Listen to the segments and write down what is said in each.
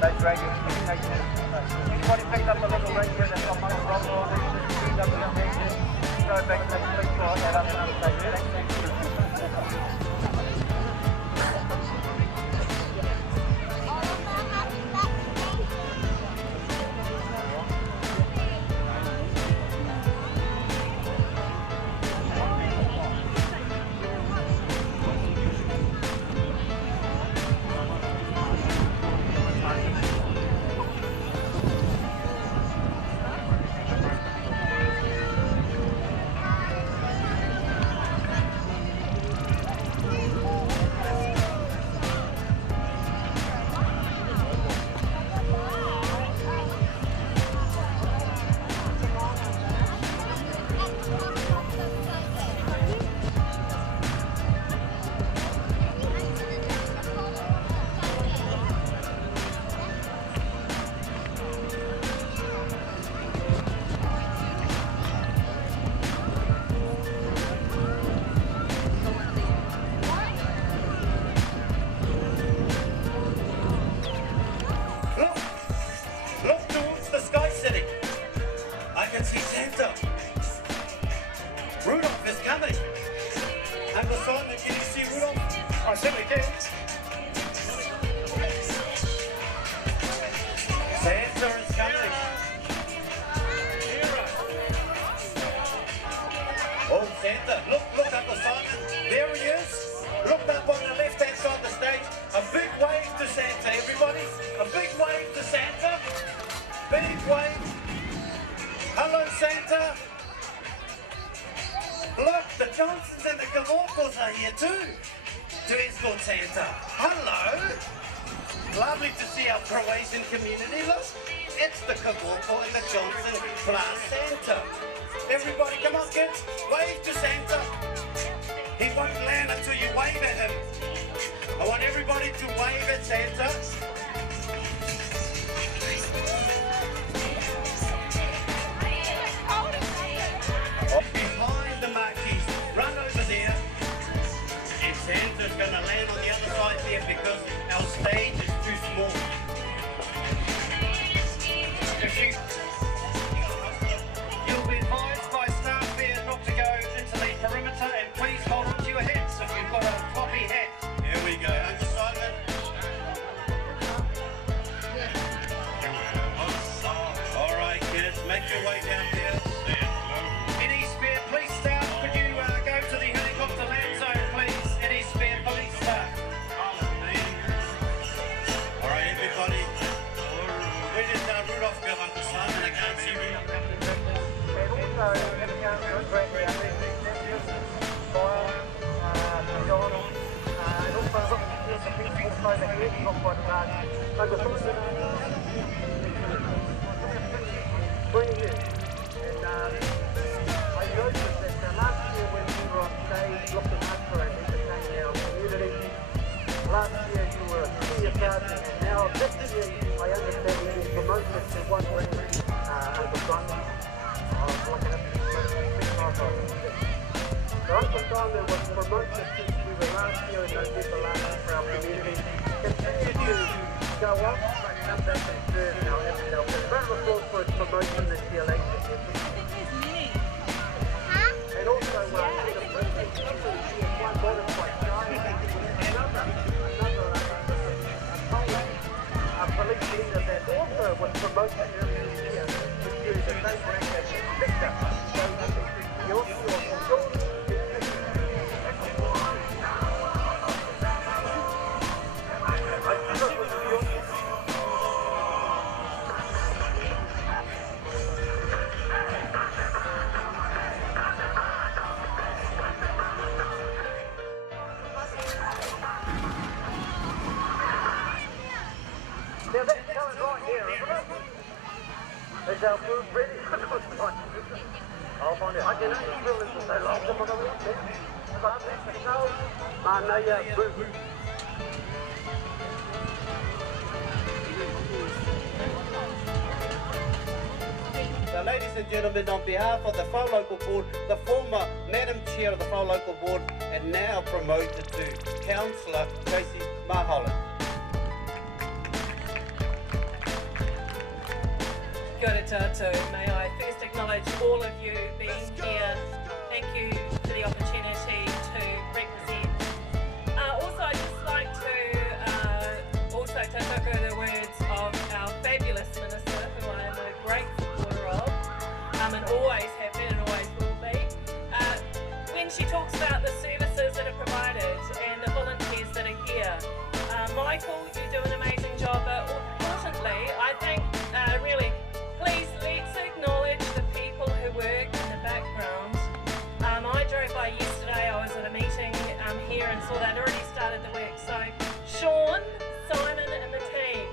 Those radio communications. Anybody picked up a little radio that's on my roll on it? Go back to the police line, that up another station. Rudolph is coming. Uncle Simon, can you see Rudolph? I certainly can. Santa is coming. Oh, Santa. Look, Uncle Simon. There he is. Look up on the left-hand side of the stage. A big wave to Santa, everybody. A big wave to Santa. Big wave. Hello, Santa. Look, the Johnsons and the Kavorkos are here too to escort Santa. Hello. Lovely to see our Croatian community. Look, it's the Kavorko and the Johnson plus Santa. Everybody, come on, kids. Wave to Santa. He won't land until you wave at him. I want everybody to wave at Santa. Behind the marquees, run over there. And Santa's going to land on the other side there because our stage is too small. You'll be advised by staff there not to go into the perimeter, and please hold on to your hats if you've got a floppy hat. Here we go, Uncle Simon. All right, kids, make your way down there. Any spare police staff, could you go to the helicopter land zone, please? Any spare police staff? All right, everybody. Where did Rudolph go, Uncle Simon? I can't see Rudolph. And also, heading out to great nephews, Kyle, John, and also I've got some people over here, not quite large. Uncle Simon, bring you. And I noticed that last year when you were on stage looking after and entertaining our community, last year you were a senior sergeant, and now this year I understand you've been promoted to one rank Uncle Simon. So Uncle Simon was promoted since we were last year in November last year for our community. Continue to go up, come back and serve our MSL. A round of applause for his promotion this year, ladies and gentlemen. And also, the president is one bottom quite shy. A police leader that also was promoted earlier this year to the same rank as Victor. So you're our food ready? I'll find out. I can only feel this is so long. Come on, over there. But that's the show. No, yeah, boo. So ladies and gentlemen, on behalf of the Whau Local Board, the former Madam Chair of the Whau Local Board and now promoted to Councillor Tracy Maholland. Kia ora tātou. May I first acknowledge all of you being here. Thank you for the opportunity to represent. Also, I'd just like to also take over the words of our fabulous Minister, who I am a great supporter of, and always have been and always will be. When she talks about the services that are provided and the volunteers that are here, Michael, you do an amazing job, but importantly, I think really, please let's acknowledge the people who work in the background. I drove by yesterday, I was at a meeting here and saw that already started the work. So Sean, Simon and the team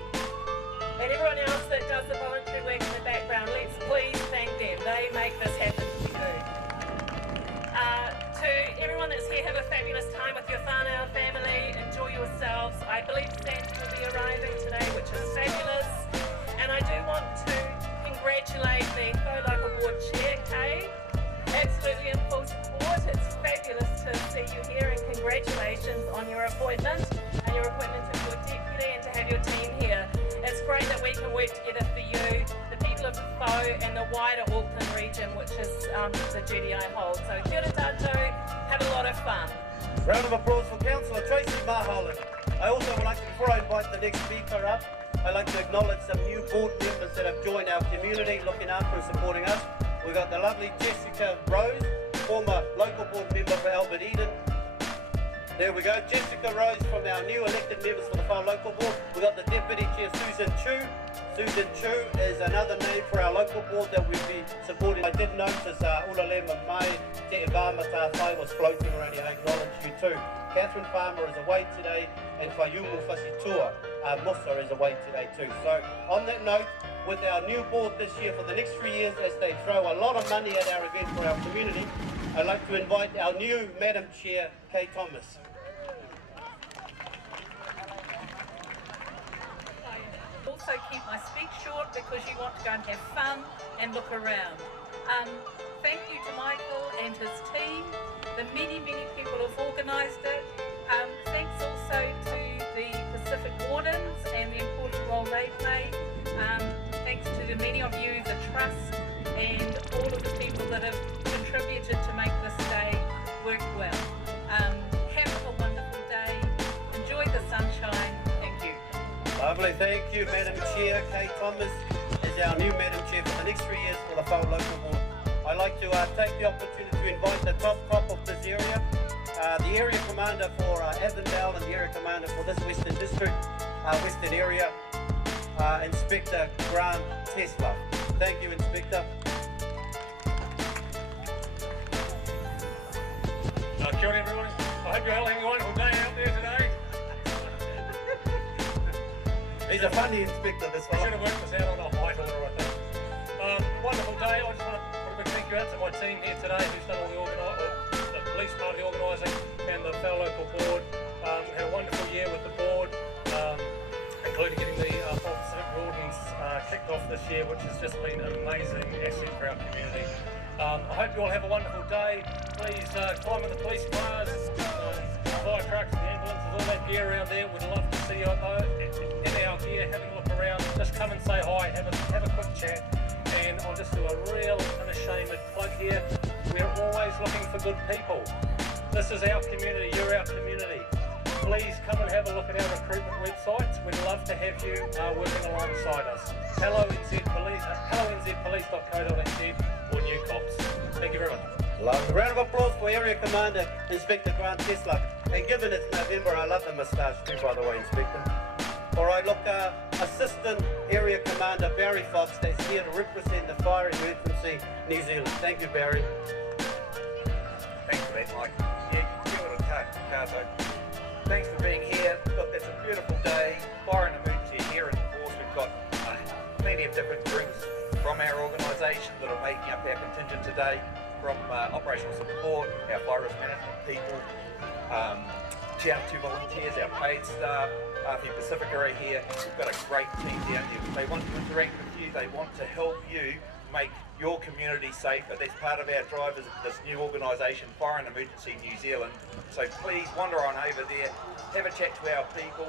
and everyone else that does the voluntary work in the background, let's please thank them. They make this happen for you. To everyone that's here, have a fabulous time with your whānau family. Enjoy yourselves. I believe Santa will be arriving today, which is fabulous. And I do want to congratulate the Whau Local Board Chair, Kay. Absolutely in full support. It's fabulous to see you here, and congratulations on your appointment and your appointment of your deputy and to have your team here. It's great that we can work together for you, the people of Whau and the wider Auckland region, which is the duty I hold. So kia ora tātou, have a lot of fun. Round of applause for Councillor Tracy Maholland. I also would like to, before I invite the next speaker up, I'd like to acknowledge some new board members that have joined our community, looking after and supporting us. We've got the lovely Jessica Rose, former local board member for Albert Eden. There we go, Jessica Rose from our new elected members for the Whau Local Board. We've got the Deputy Chair, Susan Chu. Susan Chu is another name for our local board that we'll be supporting. I did notice Ulalema Mai Te Evama Tā Whai was floating around here. I acknowledge you too. Catherine Farmer is away today, and Whaiumu Whasitua Musa is away today too. So on that note, with our new board this year for the next 3 years, as they throw a lot of money at our event for our community, I'd like to invite our new Madam Chair, Kay Thomas. Also keep my speech short because you want to go and have fun and look around. Thank you to Michael and his team, the many people who've organised it. Thanks also to the Pacific Wardens and the important role they play. Thanks to the many of you, the Trust, and all of the people that have contributed to make this day work well. Have a wonderful day. Enjoy the sunshine. Thank you. Lovely, thank you, Madam Chair. Kay Thomas is our new Madam Chair for the next 3 years for the Whau Local Board. I'd like to take the opportunity to invite the top of this area, the Area Commander for Avondale and the Area Commander for this Western District, Western Area, Inspector Grant Tesla. Thank you, Inspector. Kia ora everyone. I hope you're all having a wonderful day out there today. He's a funny inspector, this I one. should have worked this out on a white order, I think. Wonderful day. I just want to put a big thank you out to my team here today who's done all the police part of the organising and the Whau Local Board. We had a wonderful year with the board, including getting the Whole Pacific Wardens kicked off this year, which has just been an amazing asset for our community. I hope you all have a wonderful day. Please climb in the police cars, fire trucks, the ambulances, all that gear around there. We'd love to see you in our gear, having a look around. Just come and say hi, have a quick chat. And I'll just do a real unashamed plug here. We're always looking for good people. This is our community, you're our community. Please come and have a look at our recruitment websites. We'd love to have you working alongside us. Hello nzpolice.co.nz or New Cops. Thank you very much. Lovely. Round of applause for Area Commander Inspector Grant Tesla. And given it's November, I love the moustache too, by the way, Inspector. All right, look, Assistant Area Commander Barry Fox that's here to represent the Fire Emergency New Zealand. Thank you, Barry. Thanks for that, Mike. Yeah, kia ora tātou. Thanks for being here. Look, it's a beautiful day. Fire and emergency here, and of course we've got plenty of different drinks from our organisation that are making up our contingent today, from operational support, our fire risk management people, Tiana 2 volunteers, our paid staff, RP Pacifica are here. We've got a great team down here. They want to interact with you, they want to help you make your community safer. That's part of our drive as this new organisation, Fire and Emergency New Zealand. So please wander on over there, have a chat to our people.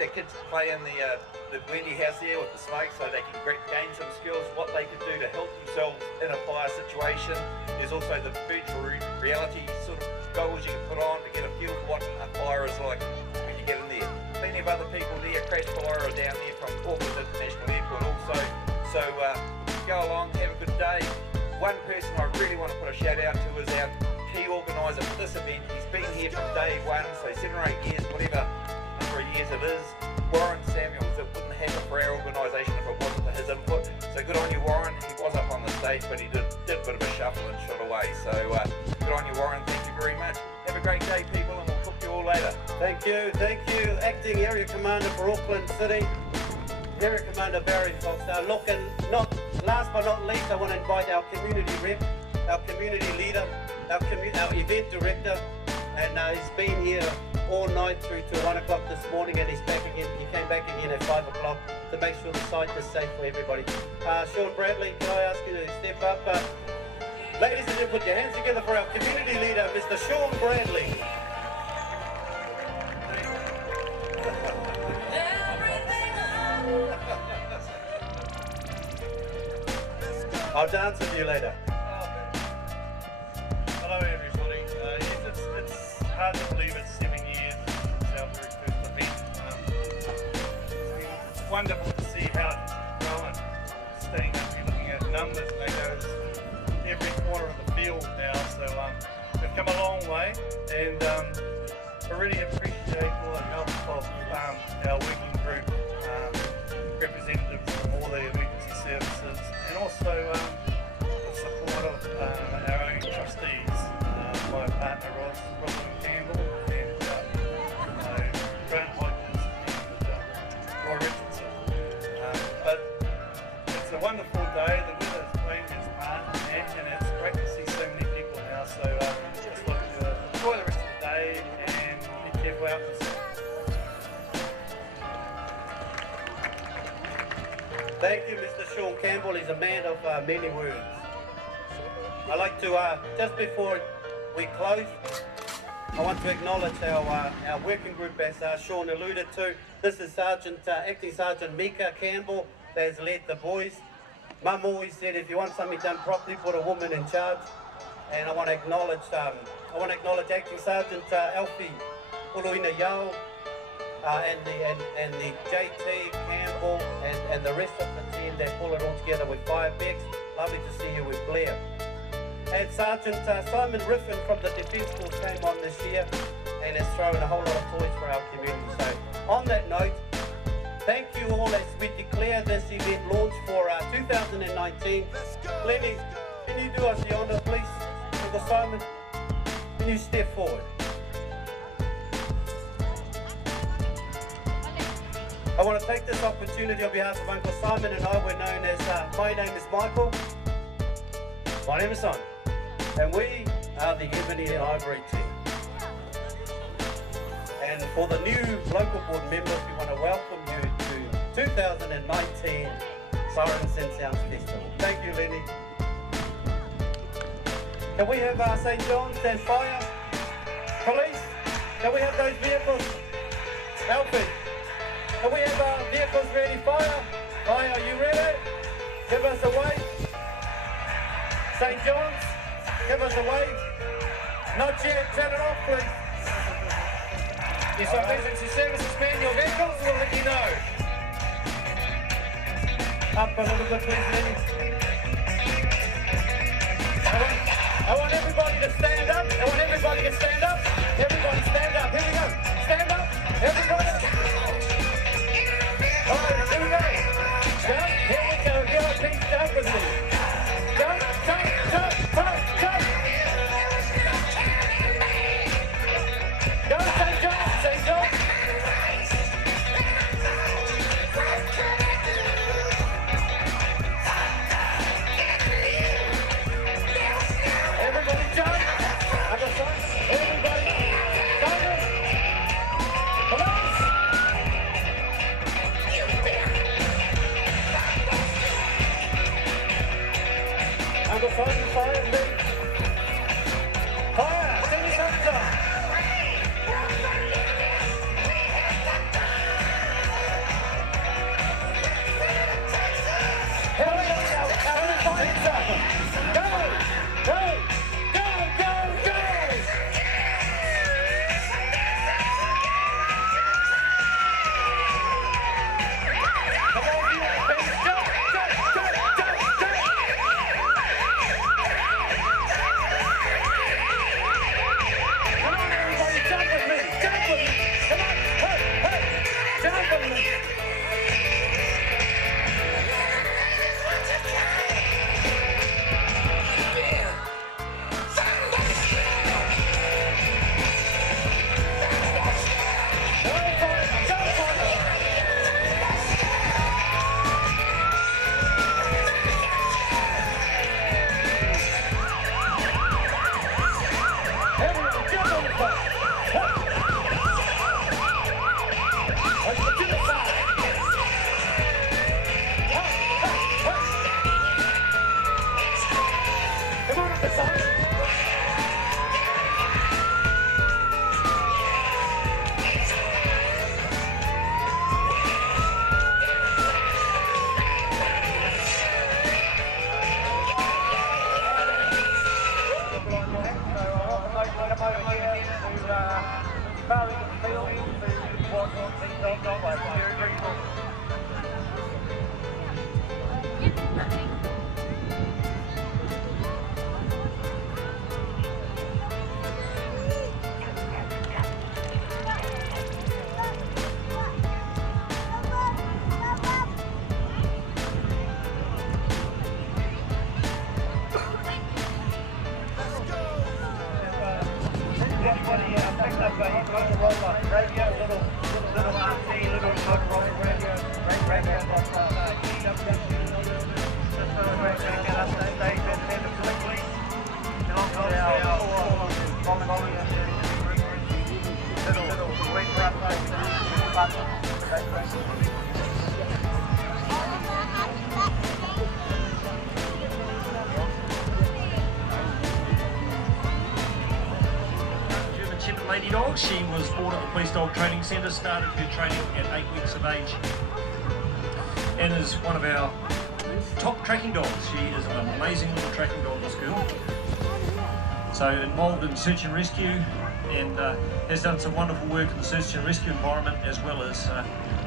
The kids play in the Wendy house there with the smoke so they can gain some skills, what they can do to help themselves in a fire situation. There's also the virtual reality sort of goggles you can put on to get a feel for what a fire is like when you get in there. Plenty of other people there, Crash Fire are down there from Auckland International Airport also. So go along, have a good day. One person I really want to put a shout out to is our key organiser for this event. He's been here from day one, so 7 or 8 years, whatever number of years it is. Warren Samuels, it wouldn't happen for our organisation if it wasn't for his input. So good on you, Warren. He was up on the stage, but he did a bit of a shuffle and shot away. So good on you, Warren. Thank you very much. Have a great day, people, and we'll talk to you all later. Thank you. Acting Area Commander for Auckland City, Area Commander Barry Fox. Look, and last but not least, I want to invite our community rep, our community leader, our event director, and he's been here all night through to 1 o'clock this morning, and he came back again at 5 o'clock to make sure the site is safe for everybody. Sean Bradley, can I ask you to step up? Ladies and gentlemen, put your hands together for our community leader, Mr. Sean Bradley. I'll dance with you later. Hello everybody. Yes, it's hard to believe it's 7 years since our very first event. It's been wonderful to see how it's growing. Staying up here looking at numbers, and they go every corner of the field now. So we've come a long way, and I really appreciate all the help of our working group, representatives from all the emergency services, and also the support of our own trustees, my partner Rosalind Campbell, and Grant Hodges and Roy Richardson. But it's a wonderful day. The weather is playing its part, and it's great to see so many people now. So just look to enjoy the rest of the day and be careful out there. Thank you, Mr. Sean Campbell. He's a man of many words. I'd like to, just before we close, I want to acknowledge our working group, as Sean alluded to. This is Acting Sergeant Mika Campbell that has led the boys. Mum always said, if you want something done properly, put a woman in charge. And I want to acknowledge Acting Sergeant Alfie Uluina Yao, and the JT Campbell and the rest of the team that pull it all together with Firebex. Lovely to see you with Blair. And Sergeant Simon Riffin from the Defence Force came on this year and has thrown a whole lot of toys for our community. So on that note, thank you all as we declare this event launched for 2019. Lenny, can you do us the honour, please? Uncle Simon, can you step forward? I want to take this opportunity on behalf of Uncle Simon and I. We're known as, my name is Michael. My name is Simon. And we are the Ebony and Ivory team. And for the new local board members, we want to welcome you to 2019 Sirens and Sounds Festival. Thank you, Lenny. Can we have St. John's and fire? Police, can we have those vehicles? Alfie. Can we have vehicles ready? Fire? Fire, are you ready? Give us a wave. St. John's, give us a wave. Not yet, turn it off, please. Yes, our emergency services man, your vehicles will let you know. Up a little bit, please, Lenny. I want everybody to stand up. I want everybody to stand up. Everybody stand up. Here we go. Stand up. Everybody. All right, here we go. Jump. Here we go. Here are things jump with me. Jump, jump, jump, jump, jump. Go, St. John, St. John. the fire, please. Fire, send your thumbs up. Hurry up now, Karen, fire up. Go, go, go, go, go. Come on, you baby, jump, jump, jump, jump, jump. Come on, everybody, jump with me, jump with me. Come on, hey, hey, jump with me. Lady dog. She was born at the Police Dog Training Centre, started her training at 8 weeks of age, and is one of our top tracking dogs. She is an amazing little tracking dog, this girl. So involved in search and rescue, and has done some wonderful work in the search and rescue environment, as well as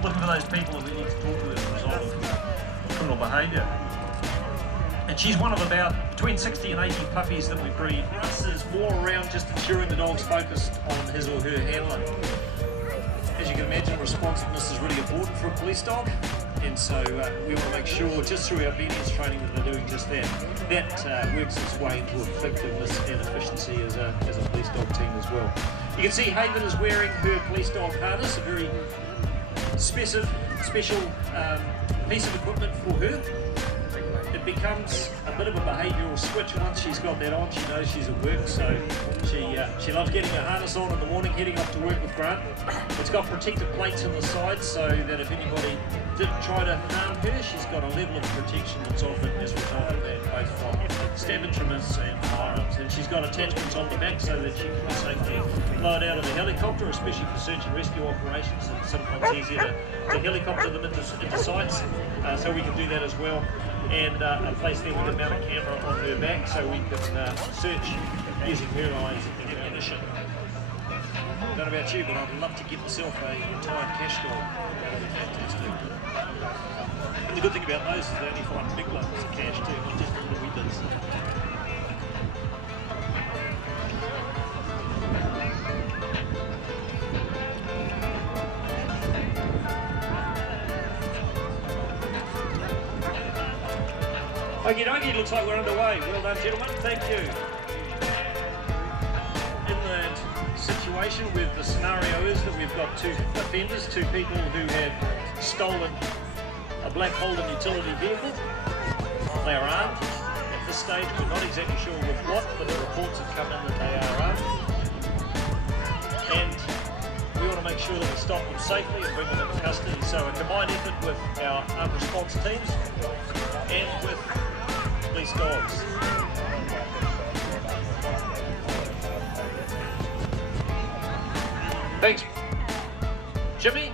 looking for those people that we need to talk to as a result of criminal behaviour. And she's one of about between 60 and 80 puppies that we breed. For us, is more around just ensuring the dog's focused on his or her handler. As you can imagine, responsiveness is really important for a police dog, and so we want to make sure, just through our obedience training, that they're doing just that. That works its way into effectiveness and efficiency as a police dog team as well. You can see Haven is wearing her police dog harness, a very special piece of equipment for her. It becomes a bit of a behavioural switch. Once she's got that on, she knows she's at work, so she loves getting her harness on in the morning, heading off to work with Grant. It's got protective plates on the sides, so that if anybody did try to harm her, she's got a level of protection that's offered as a result of that, both from stab instruments and firearms. And she's got attachments on the back so that she can safely fly it out of the helicopter, especially for search and rescue operations. It's sometimes easier to helicopter them into sites, so we can do that as well. And a place there we can mount a camera on her back so we can search using her eyes and ammunition. I don't know about you, but I'd love to get myself a retired cash dog. That would be fantastic. And the good thing about those is they only find big lumps of cash too, not just the little weeders. Okie dokie, looks like we're underway. Well done, gentlemen, thank you. In that situation, with the scenario is that we've got two offenders, two people who have stolen a black Holden utility vehicle. They are armed. At this stage, we're not exactly sure with what, but the reports have come in that they are armed. And we want to make sure that we stop them safely and bring them into custody. So a combined effort with our armed response teams and with police dogs. Thanks, Jimmy.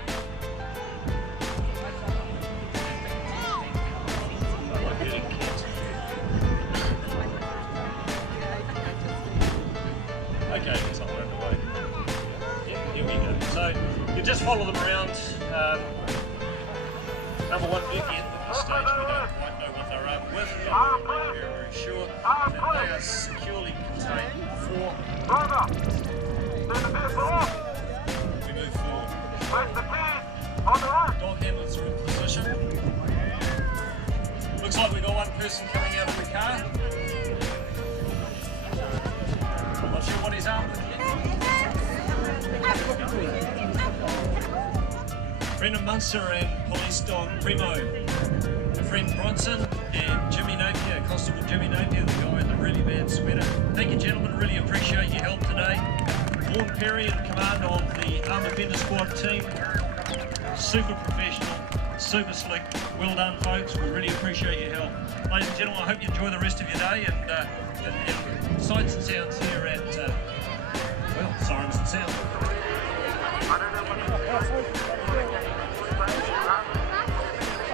Okay, it's not underway. Yeah, here we go. So you just follow them around. Number one, Vicky, at this stage we don't quite know what they're up with, but we're very, very sure that they are securely contained before we move forward. Dog handlers are in position. Looks like we've got one person coming out of the car. I'm not sure what he's armed with yet. Brendan Munster and police dog Primo, my friend Bronson and Jimmy Napier, Constable Jimmy Napier, the guy in the really bad sweater. Thank you gentlemen, really appreciate your help today. Vaughan Perry in command of the Armed Offender Squad team. Super professional, super slick, well done folks, we really appreciate your help. Ladies and gentlemen, I hope you enjoy the rest of your day and sights and sounds here at, well, Sirens and Sound.